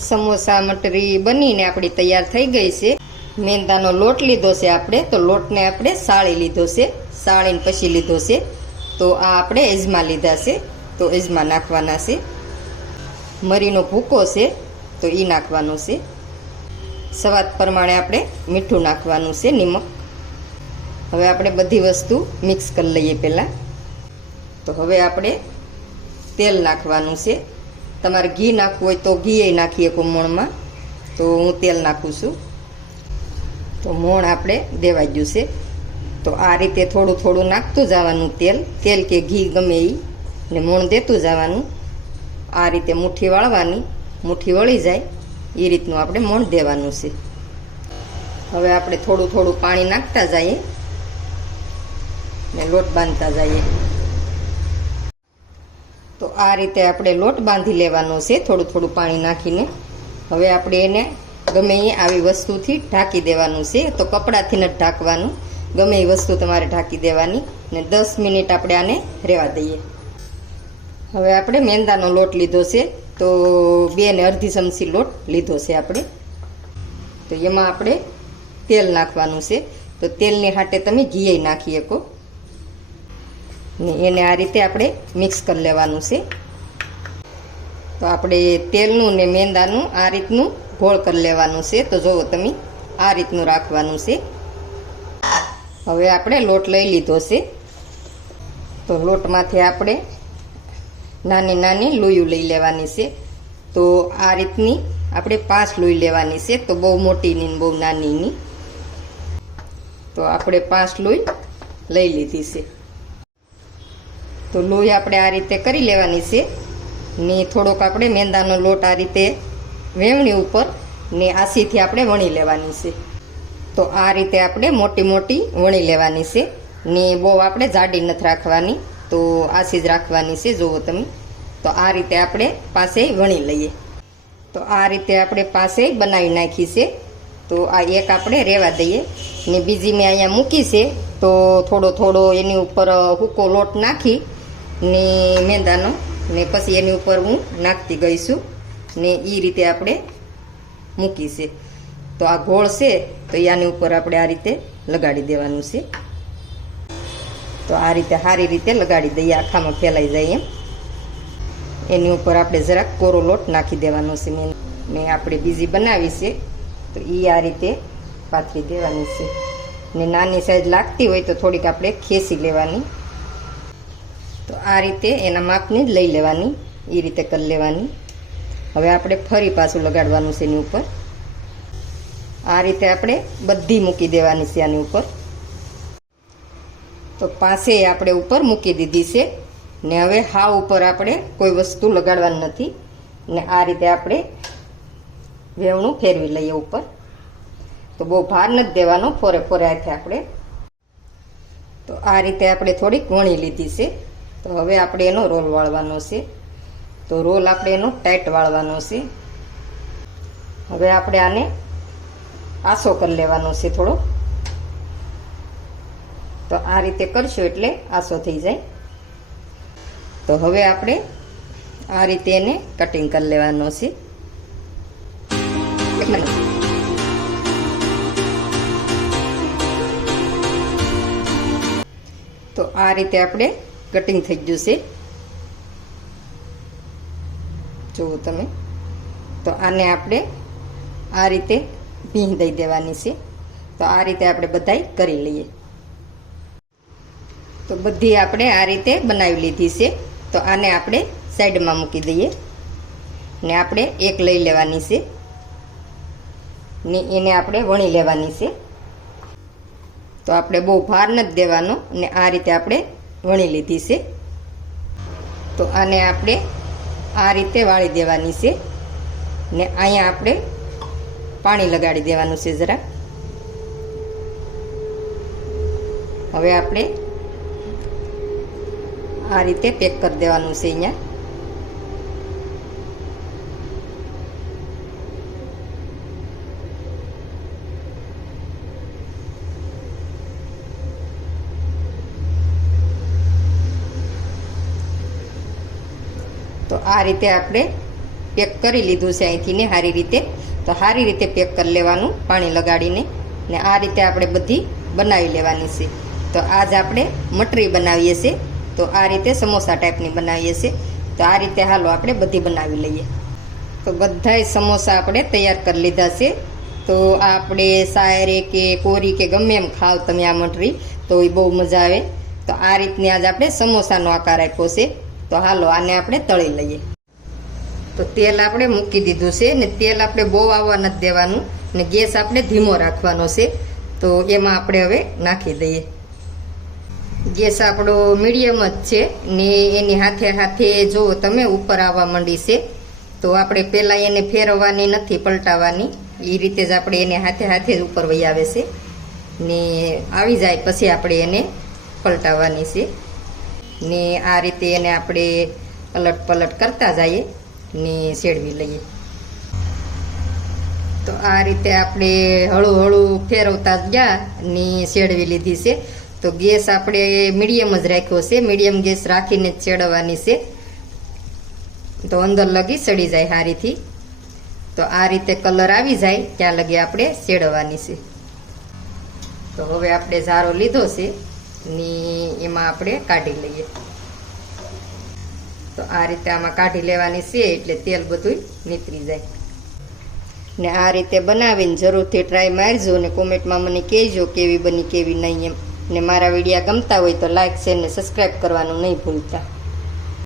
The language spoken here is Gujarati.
સમોસા, મટરી બનીને આપણી તૈયાર થઈ ગઈ છે. મેંદાનો લોટ લીધો છે આપણે, તો લોટને આપણે સાળી લીધો છે. સાળીને પછી લીધો છે. તો આ આપણે એજમા લીધા છે. તો એજમા નાખવાના છે. મરીનો ભૂકો છે, તો એ નાખવાનો છે. સ્વાદ પ્રમાણે આપણે મીઠું નાખવાનું છે, નિમક. હવે આપણે બધી વસ્તુ મિક્સ કરી લઈએ પહેલાં. તો હવે આપણે તેલ નાખવાનું છે. તમારે ઘી નાખવું હોય તો ઘી નાખીએ મોણમાં તો હું તેલ નાખું છું. તો મોણ આપણે દેવાઈ ગયું છે. તો આ રીતે થોડું થોડું નાખતું જવાનું તેલ. તેલ કે ઘી ગમે એ ને મોણ દેતું જવાનું. આ રીતે મુઠ્ઠી વાળવાની. મુઠ્ઠી વળી જાય. એ રીતનું આપણે મોણ દેવાનું છે. હવે આપણે થોડું થોડું પાણી નાખતા જઈએ. ને લોટ બાંધતા જઈએ. તો આ રીતે આપણે લોટ બાંધી લેવાનો છે, થોડું થોડું પાણી નાખીને. હવે આપણે એને ગમે એ આવી વસ્તુથી ઢાંકી દેવાનું છે, તો કપડાથી જ ઢાંકવાનું. ગમે એ વસ્તુ તમારે ઢાંકી દેવાની ને દસ મિનિટ આપણે આને રહેવા દઈએ. હવે આપણે મેંદાનો લોટ લીધો છે, તો બે ને અડધી ચમચી લોટ લીધો છે આપણે. તો એમાં આપણે તેલ નાખવાનું છે. તો તેલની હાટે તમે ઘી નાખી શકો. ને એને આ રીતે આપણે મિક્સ કરી લેવાનું છે. તો આપણે તેલનું ને મેંદાનું આ રીતનું ગોળ કરી લેવાનું છે. તો જુઓ તમે, આ રીતનું રાખવાનું છે. હવે આપણે લોટ લઈ લીધો છે. તો લોટમાંથી આપણે નાની નાની લોયું લઈ લેવાની છે. તો આ રીતની આપણે પાંચ લોહી લેવાની છે. તો બહુ મોટીની બહુ નાનીની તો આપણે પાંચ લોહી લઈ લીધી છે. તો લોહી આપણે આ રીતે કરી લેવાની છે. ને થોડોક આપણે મેંદાનો લોટ આ રીતે વેવણી ઉપર ને આસીથી આપણે વણી લેવાની છે. તો આ રીતે આપણે મોટી મોટી વણી લેવાની છે. ને બહુ આપણે જાડી નથી રાખવાની, તો આસી જ રાખવાની છે જુઓ તમે. તો આ રીતે આપણે પાસે વણી લઈએ. તો આ રીતે આપણે પાસે બનાવી નાખી છે. તો આ એક આપણે રહેવા દઈએ. ને બીજી મેં અહીંયા મૂકી છે. તો થોડો થોડો એની ઉપર હૂકો લોટ નાખી ને મેંદાનો ને પછી એની ઉપર હું નાખતી ગઈ છું ને એ રીતે આપણે મૂકી છે. તો આ ગોળ છે, તો આની ઉપર આપણે આ રીતે લગાડી દેવાનું છે. તો આ રીતે સારી રીતે લગાડી દઈએ, આખામાં ફેલાઈ જાય એમ. એની ઉપર આપણે જરાક કોરો લોટ નાખી દેવાનો છે મેં. મેં આપણે બીજી બનાવી છે, તો એ આ રીતે પાથરી દેવાની છે. ને નાની સાઈઝ લાગતી હોય તો થોડીક આપણે ખેંચી લેવાની. તો આ રીતે એના માપની જ લઈ લેવાની એ રીતે કરી લેવાની. હવે આપણે ફરી પાછું લગાડવાનું છે એની ઉપર. આ રીતે આપણે બધી મૂકી દેવાની છે આની ઉપર. તો પાસે આપણે ઉપર મૂકી દીધી છે. ને હવે હાવ ઉપર આપણે કોઈ વસ્તુ લગાડવાની નથી. ને આ રીતે આપણે વેવણું ફેરવી લઈએ ઉપર. તો બહુ ભાર નથી દેવાનો, ફોરે ફોરે આપણે. તો આ રીતે આપણે થોડીક વણી લીધી છે. તો હવે આપણે એનો રોલ વાળવાનો છે. તો રોલ આપણે એનો ટાઈટ વાળવાનો છે. હવે આપણે આને આસો કરી લેવાનો છે થોડો. તો આ રીતે કરશું એટલે આસો થઈ જાય. તો હવે આપણે આ રીતે એને કટિંગ કરી લેવાનો છે. તો આ રીતે આપણે કટિંગ થઈ ગયું છે. જુઓ તમે. તો આને આપણે આ રીતે ભીંહ દઈ દેવાની છે. તો આ રીતે આપણે બધાય કરી લઈએ. તો બધી આપણે આ રીતે બનાવી લીધી છે. તો આને આપણે સાઈડમાં મૂકી દઈએ. ને આપણે એક લઈ લેવાની છે. ને એને આપણે વણી લેવાની છે. તો આપણે બહુ ભાર નથી દેવાનો. ને આ રીતે આપણે વણી લીધી છે. તો આને આપણે આ રીતે વાળી દેવાની છે. ને અહીંયા આપણે પાણી લગાડી દેવાનું છે જરા. હવે આપણે આ રીતે પેક કરી દેવાનું છે અહીંયા. આ રીતે આપણે પેક કરી લીધું છે અહીંથી ને સારી રીતે. તો સારી રીતે પેક કરી લેવાનું, પાણી લગાડીને. ને આ રીતે આપણે બધી બનાવી લેવાની છે. તો આજ આપણે મટરી બનાવીએ છીએ. તો આ રીતે સમોસા ટાઈપની બનાવીએ છીએ. તો આ રીતે હાલો આપણે બધી બનાવી લઈએ. તો બધાય સમોસા આપણે તૈયાર કરી લીધા છે. તો આપણે સાયરે કે કોરી કે ગમે એમ ખાવ તમે આ મટરી, તો એ બહુ મજા આવે. તો આ રીતની આજ આપણે સમોસાનો આકાર આપ્યો છે. તો હાલો, આને આપણે તળી લઈએ. તો તેલ આપણે મૂકી દીધું છે ને તેલ આપણે બહુ આવવા નથી દેવાનું ને ગેસ આપણે ધીમો રાખવાનો છે. તો એમાં આપણે હવે નાખી દઈએ. ગેસ આપણો મીડિયમ જ છે ને એની હાથે હાથે જો તમે ઉપર આવવા માંડી છે, તો આપણે પહેલાં એને ફેરવવાની નથી, પલટાવવાની. એ રીતે જ આપણે એને હાથે હાથે જ ઉપર વહી આવે છે. ને આવી જાય પછી આપણે એને પલટાવવાની છે. ને આ રીતે એને આપણે પલટ પલટ કરતા જઈએ ને શેડવી લઈએ. તો આ રીતે આપણે હળું હળું ફેરવતા ગયા ને શેડવી લીધી છે. તો ગેસ આપણે મીડિયમ જ રાખ્યો છે. મીડિયમ ગેસ રાખીને જ ચેડવાની છે. તો અંદર લગી સડી જાય હારીથી. તો આ રીતે કલર આવી જાય ત્યાં લગી આપણે શેડવાની છે. તો હવે આપણે ઝારો લીધો છે. ને એમાં આપણે કાઢી લઈએ. તો આ રીતે આમાં કાઢી લેવાની છે એટલે તેલ બધું નીતરી જાય. ને આ રીતે બનાવીને જરૂરથી ટ્રાય મારજો ને કોમેન્ટમાં મને કહેજો કેવી બની કેવી નહીં એમ. ને મારા વિડીયા ગમતા હોય તો લાઈક શેર ને સબસ્ક્રાઈબ કરવાનું નહીં ભૂલતા.